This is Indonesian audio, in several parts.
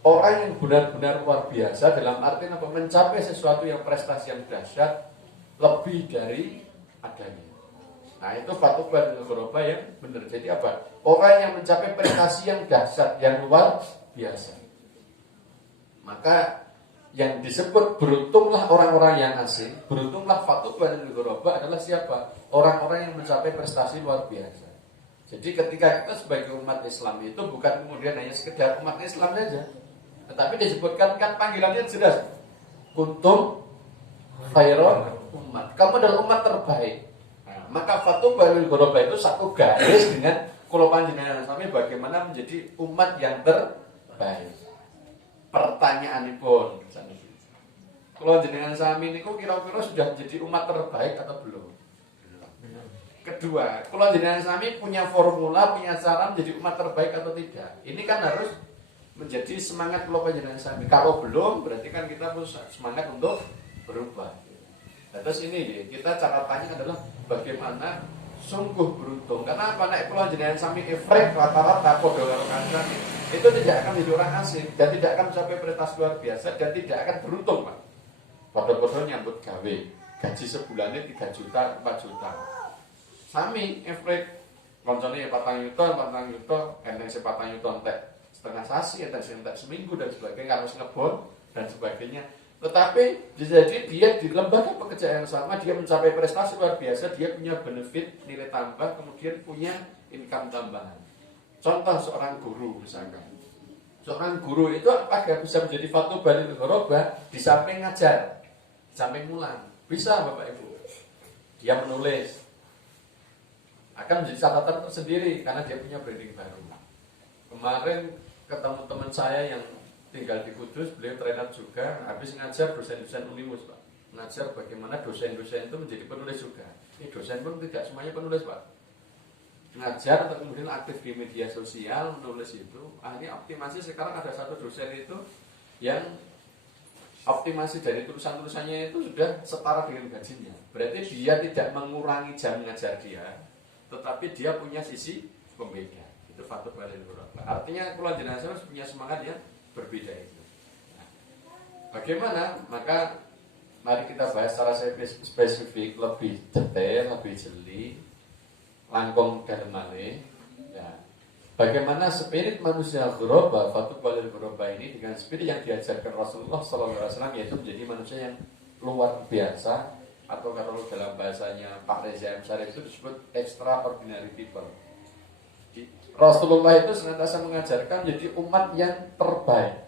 orang yang benar-benar luar biasa dalam arti apa? Mencapai sesuatu yang prestasi yang dahsyat lebih dari adanya. Nah itu fatubal lil ghuraba yang benar. Jadi apa? Orang yang mencapai prestasi yang dahsyat, yang luar biasa. Maka yang disebut beruntunglah orang-orang yang asing, beruntunglah fatubal lil ghuraba adalah siapa? Orang-orang yang mencapai prestasi luar biasa. Jadi ketika kita sebagai umat Islam itu bukan kemudian hanya sekedar umat Islam saja, tetapi disebutkan kan panggilannya jelas. Kuntum khairon umat. Kamu adalah umat terbaik. Nah, maka fatubal lil ghuraba itu satu garis dengan kula panjenengan sami bagaimana menjadi umat yang terbaik. Pertanyaanipun, kula jenengan sami niku kira-kira sudah jadi umat terbaik atau belum? Kedua, kalau jenengan sami punya formula, punya cara menjadi umat terbaik atau tidak. Ini kan harus menjadi semangat kalau jenengan sami. Kalau belum, berarti kan kita harus semangat untuk berubah. Nah, terus ini kita catatannya adalah bagaimana sungguh beruntung. Karena apa? Nek kalau jenengan sami efrek rata-rata podo karo kancane, itu tidak akan menjadi orang asing dan tidak akan mencapai prestasi luar biasa dan tidak akan beruntung, Pak. Podo-podo nyambut gawe, gaji sebulannya 3 juta, 4 juta. Sami efrek koncone 4 juta, enteng se 4 juta entek setengah sasi, enteng se entek seminggu dan sebagainya, harus ngebon dan sebagainya. Tetapi jadi dia di lembaga pekerjaan yang sama, dia mencapai prestasi luar biasa, dia punya benefit nilai tambah, kemudian punya income tambahan. Contoh seorang guru misalkan. Seorang guru itu agar bisa menjadi fatubal lil ghuraba di samping ngajar, di samping ngulang. Bisa Bapak Ibu. Dia menulis akan menjadi catatan tersendiri karena dia punya branding baru. Kemarin ketemu teman saya yang tinggal di Kudus, beliau trainer juga, habis ngajar dosen-dosen Unimus, Pak. Ngajar bagaimana dosen-dosen itu menjadi penulis juga. Ini dosen pun tidak semuanya penulis, Pak. Ngajar atau kemudian aktif di media sosial, menulis itu. Akhirnya optimasi sekarang ada satu dosen itu yang optimasi dari tulisan-tulisannya itu sudah setara dengan gajinya. Berarti dia tidak mengurangi jam ngajar dia, tetapi dia punya sisi pembeda. Itu fatubal lil ghuraba. Artinya kalau jenazah harus punya semangat yang berbeda itu. Nah, bagaimana? Maka mari kita bahas secara spesifik, lebih detail, lebih jeli, langkung dalem malih. Ya. Bagaimana spirit manusia ghuraba, fatubal lil ghuraba ini dengan spirit yang diajarkan Rasulullah SAW, yaitu menjadi manusia yang luar biasa. Atau kalau dalam bahasanya Pak Reza M. Syarif itu disebut extraordinary people. Rasulullah itu senantiasa mengajarkan menjadi umat yang terbaik,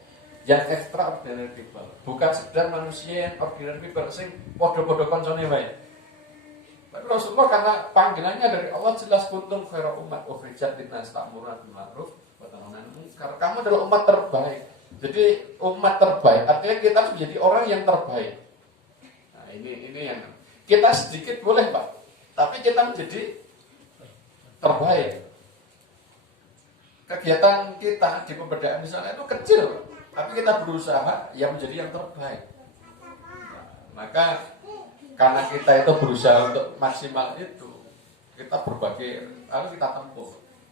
yang extraordinary people. Bukan sekedar manusia yang ordinary people, sing podo-podo koncone wae. Tapi Rasulullah karena panggilannya dari Allah jelas kuntum khairu umat ukhrijat linnas ta'muruna bil ma'ruf wa tanhauna 'anil munkar. Kamu adalah umat terbaik. Jadi umat terbaik artinya kita harus menjadi orang yang terbaik. Ini yang kita sedikit boleh Pak, tapi kita menjadi terbaik. Kegiatan kita di pemberdayaan misalnya itu kecil, tapi kita berusaha ya menjadi yang terbaik. Maka karena kita itu berusaha untuk maksimal itu, kita berbagai harus kita tempuh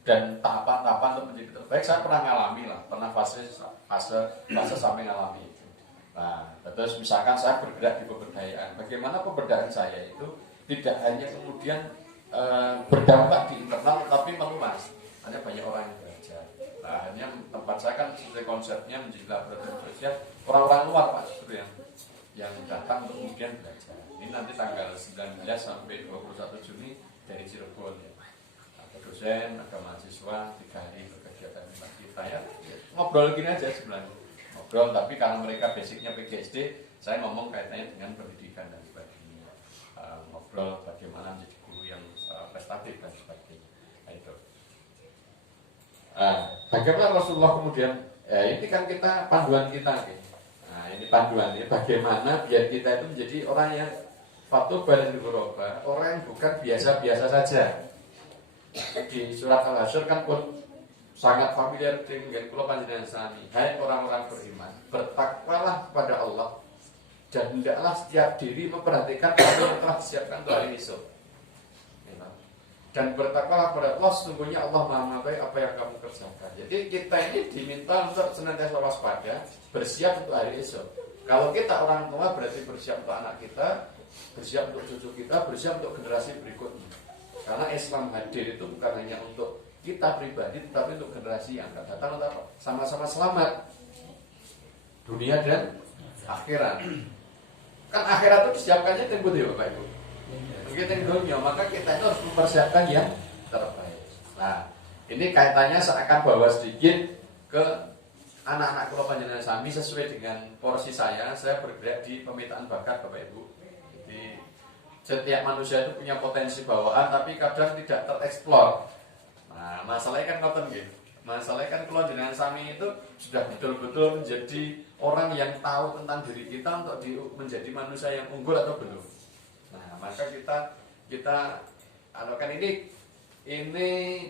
dan tahapan-tahapan untuk menjadi terbaik. Saya pernah ngalami lah, pernah fase sampai ngalami. Nah, terus misalkan saya bergerak di pemberdayaan, bagaimana pemberdayaan saya itu tidak hanya kemudian berdampak di internal, tapi meluas. Hanya banyak orang yang belajar. Nah, hanya tempat saya kan sesuai konsepnya menjadi laboratorium sosial, orang-orang luar Pak justru yang datang untuk kemudian belajar. Ini nanti tanggal 19 sampai 21 Juni dari Cirebon ya. Ada dosen, ada mahasiswa, 3 hari berkegiatan tempat kita ya. Ngobrol gini aja sebenarnya. Ngobrol, tapi karena mereka basicnya PGSD, saya ngomong kaitannya dengan pendidikan dan sebagainya. Ngobrol bagaimana menjadi guru yang prestatif dan sebagainya. Nah, itu. Bagaimana Rasulullah kemudian, ini kan kita panduan kita. Nah, ini panduan ya, bagaimana biar kita itu menjadi orang yang fatubal lil ghuraba, orang yang bukan biasa-biasa saja. Di surat Al-Hasyr kan pun sangat familiar dengan kula panjenengan sami. Hai orang-orang beriman, bertakwalah kepada Allah dan hendaklah setiap diri memperhatikan apa yang telah disiapkan untuk hari esok. dan bertakwalah kepada Allah, sesungguhnya Allah Maha mengetahui apa yang kamu kerjakan. Jadi kita ini diminta untuk senantiasa waspada, bersiap untuk hari esok. Kalau kita orang tua berarti bersiap untuk anak kita, bersiap untuk cucu kita, bersiap untuk generasi berikutnya. Karena Islam hadir itu bukan hanya untuk kita pribadi, tetapi untuk generasi yang akan datang untuk sama-sama selamat dunia dan akhirat. Kan akhirat itu disiapkannya tempo ya Bapak Ibu. Kita dunia, maka kita itu harus mempersiapkan yang terbaik. Nah, ini kaitannya seakan bawa sedikit ke anak-anak kula panjenengan sami sesuai dengan porsi saya bergerak di pemetaan bakat Bapak Ibu. Jadi setiap manusia itu punya potensi bawaan tapi kadang tidak tereksplor. Nah, masalahnya kan ngoten nggih. Masalahnya kan kula jenengan sami itu sudah betul-betul menjadi orang yang tahu tentang diri kita untuk menjadi manusia yang unggul atau belum. Nah, maka kita kan ini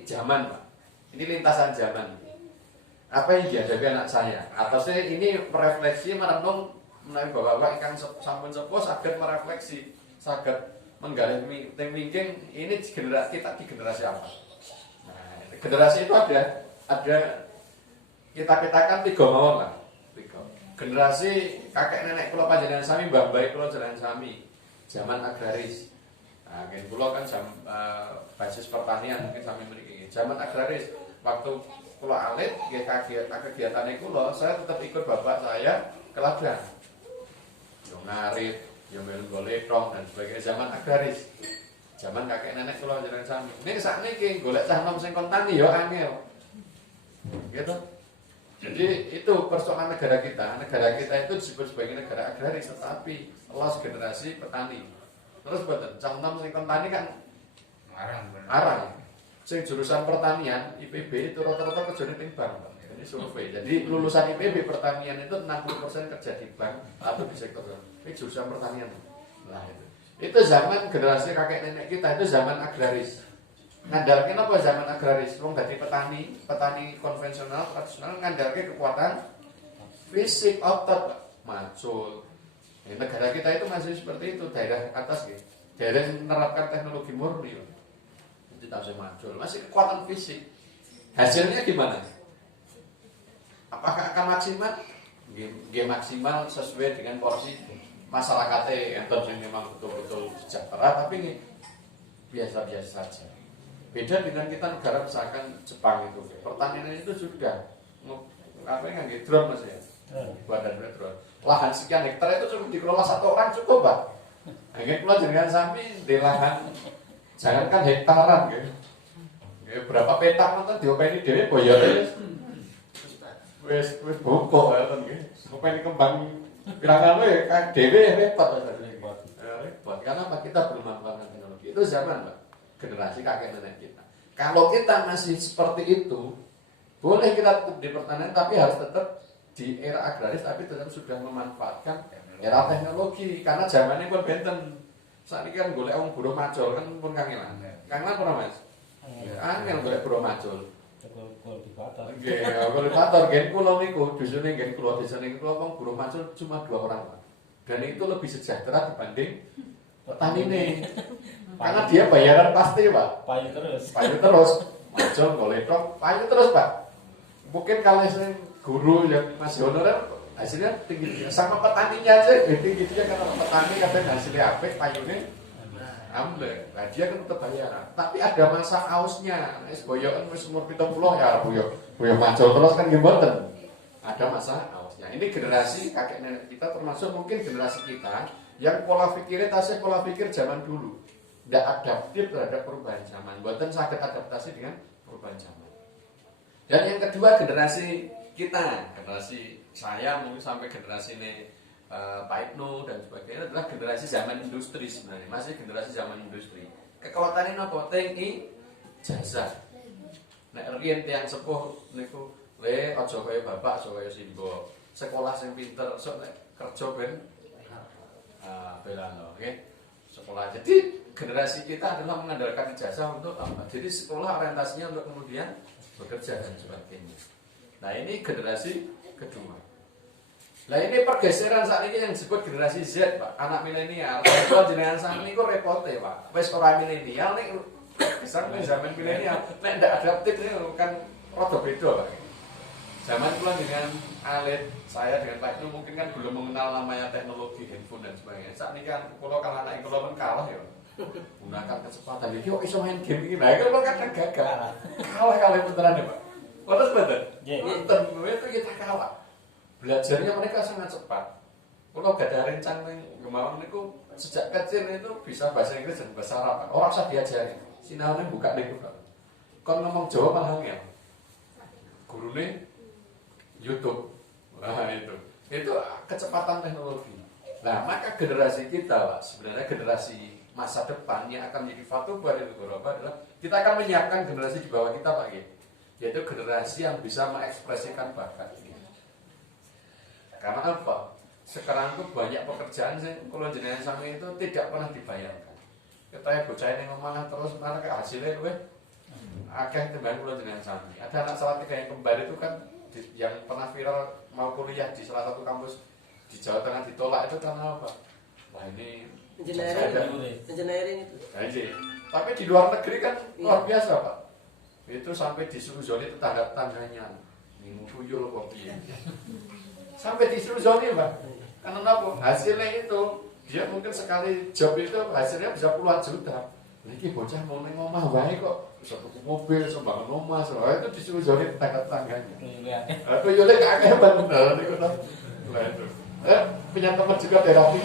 zaman Pak. Ini lintasan zaman. Apa yang dihadapi anak saya? Atau saya ini merefleksi merenung menawi bapak-bapak ingkang sampun sepuh saged merefleksi, saged menggali thinking ini generasi kita di generasi apa? Nah, generasi itu ada kita petakan 3 mawon lah. 3. Generasi kakek nenek kula panjenengan sami, mbah baik kula jenengan sami. Zaman agraris. Nah, kula kan basis pertanian mungkin sampai mriki. Zaman agraris waktu kula alit nggih kegiatane kula, saya tetap ikut bapak saya ke ladang. Yo ngarit, yo melu golek dan sebagainya zaman agraris. Zaman kakek nenek kula jenengan sami. Ning sakniki golek cah nom sing kon tani yo angel. Gitu. Jadi itu persoalan negara kita. Negara kita itu disebut sebagai negara agraris, tetapi Allah generasi petani. Terus buatan cangkem sing petani kan arang. Sing jurusan pertanian IPB itu rata-rata kerjanya di bank. Ini survei. Jadi lulusan IPB pertanian itu 60% kerja di bank atau di sektor. Ini jurusan pertanian. Nah itu. Itu zaman generasi kakek nenek kita itu zaman agraris. Ngandalke apa zaman agraris? Wong dadi petani konvensional tradisional ngandalke kekuatan fisik otot macul. Negara kita itu masih seperti itu, daerah atas gitu. Daerah yang menerapkan teknologi murni. Itu masih macul, masih kekuatan fisik. Hasilnya gimana? Apakah akan maksimal? Nggih maksimal sesuai dengan porsi masyarakatnya yang memang betul-betul sejahtera, tapi ini biasa-biasa saja. Beda dengan kita negara misalkan Jepang itu, pertanian itu sudah apa yang nggak drone mas ya, badan drone. Lahan sekian hektar itu cukup dikelola 1 orang cukup Pak. Hanya pulau jangan sampai di lahan, jangankan hektaran gitu. Berapa petak nonton diopeni dhewe boyore wis bongkok ya kan gitu. Openi kembang pirangan ya kan dhewe repot repot. Karena apa kita belum mengembangkan teknologi. Itu zaman Pak. Generasi kakek nenek kita. Kalau kita masih seperti itu, boleh kita tetap di pertanian, tapi harus tetap di era agraris, tapi tetap sudah memanfaatkan era teknologi. Karena zamannya pun benten. Saat ini kan golek wong buruh macul kan pun kangelan. Kangelan pernah Mas? Angel golek buruh macul. Nggih, kultivator gen kula niku dusune gen kula desa niku wong buruh macul cuma 2 orang, Pak. Dan itu lebih sejahtera dibanding petani. Karena dia bayaran pasti Pak. Payu terus. Macul golek tok, payu terus Pak. Mungkin kalau guru yang masih honorer hasilnya tinggi. Sama petaninya aja tinggi dia karena petani kadang hasilnya apik, payune amble. Nah dia kan tetap bayaran. Tapi ada masa ausnya. Wis boyokan wis umur 70 ya boyo macul terus kan nggih mboten. Ada masa ausnya. Ini generasi kakek nenek kita termasuk mungkin generasi kita yang pola pikirnya tasnya pola pikir zaman dulu. Tidak adaptif terhadap perubahan zaman. Buatan sakit adaptasi dengan perubahan zaman. Dan yang kedua generasi kita, generasi saya mungkin sampai generasi ini Pak Ibnu dan sebagainya adalah generasi zaman industri sebenarnya. Masih generasi zaman industri. Kekuatan ini apa? Tinggi jasa. Nek riyen tiyang sepuh niku aja kaya bapak, aja kaya simbo. Sekolah sing pinter, sok nek kerja ben belano, nggih. Sekolah. Jadi generasi kita adalah mengandalkan ijazah untuk apa? Jadi sekolah orientasinya untuk kemudian bekerja dan sebagainya. Nah ini generasi kedua. Nah ini pergeseran saat ini yang disebut generasi Z Pak, anak milenial. Kalau jenengan sami niku repot Pak. Wis ora milenial nih Kesan zaman milenial, nek ndak adaptif ini kan rada beda Pak. Zaman kula dengan Alit, saya dengan Pak Ibnu mungkin kan belum mengenal namanya teknologi handphone dan sebagainya. Saat ini kan kula kalau anak kula pun kalah ya. Gunakan kecepatan. Jadi kok iso main game iki. Nah, itu kan gagal. Kalah beneran ya, Pak. Terus betul. Nonton itu kita kalah. Belajarnya mereka sangat cepat. Kalau gak ada rencang Gemawang niku sejak kecil itu bisa bahasa Inggris dan bahasa Arab. Orang usah diajari. Sinarnya buka niku, Pak. Kon ngomong Jawa malah ngel. Gurune YouTube. Nah itu kecepatan teknologi. Nah maka generasi kita Pak, sebenarnya generasi masa depan yang akan menjadi fatubar itu adalah kita akan menyiapkan generasi di bawah kita Pak, yaitu generasi yang bisa mengekspresikan bakat. Karena apa? Sekarang itu banyak pekerjaan sih kalau jenengan sami itu tidak pernah dibayarkan. Kita bocah ini ngomong terus mana ke hasilnya gue akeh timbang kalau jenengan sami. Ada anak Salatiga yang kembar itu kan yang pernah viral mau kuliah di salah satu kampus di Jawa Tengah ditolak itu karena apa? Wah ini engineering itu. Tapi di luar negeri kan luar biasa Pak. Itu sampai disuruh zoni tetangga-tetangganya. Ini tuyul kok piye. Sampai disuruh zoni Pak. Karena apa? Hasilnya itu dia mungkin sekali job itu hasilnya bisa puluhan juta. Niki bocah mau neng omah wae kok bisa tuku mobil, sumbangan omah, soalnya itu disuruh zoni tetangga-tetangganya. Aku yole kakek bener niku to. Lah itu. Punya teman juga terapi.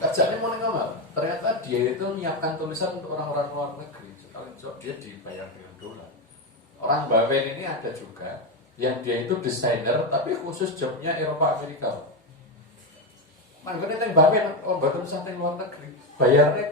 Kerjanya mau neng omah. Ternyata dia itu menyiapkan tulisan untuk orang-orang luar negeri. Sekali job dia dibayar dengan dolar. Orang Bawen ini ada juga yang dia itu desainer tapi khusus jobnya Eropa Amerika. Manggone teng Bawen, oh mboten usah teng luar negeri. Bayarnya